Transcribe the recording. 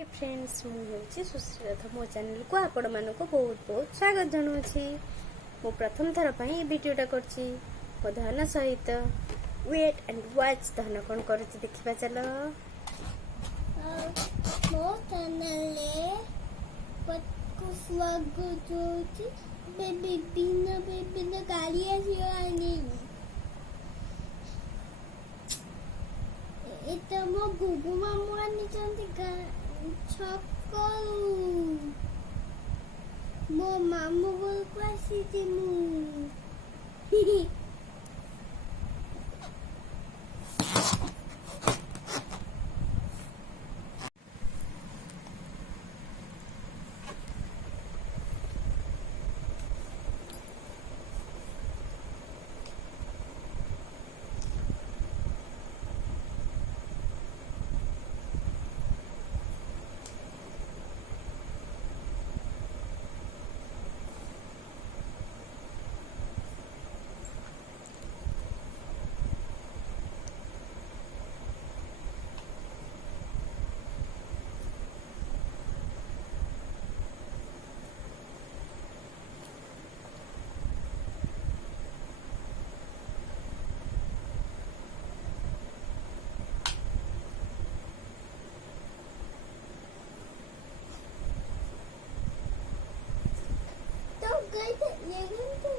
Hi friends मुझे सुश्रीरथ मो चैनल को आपण मानक बहुत बहुत स्वागत जनाऊँगी। मु प्रथम थर पर भिडियोटा करछि मो धन सहित वेट एंड वॉच धन कौन कर देखा चल मो चैनल को स्वागत होछि। विभिन्न गाड़ी आनी एटा मो गुगु मामू आनी छकलू मो मामू बोल को आसी मु तो गई थे ये घंटे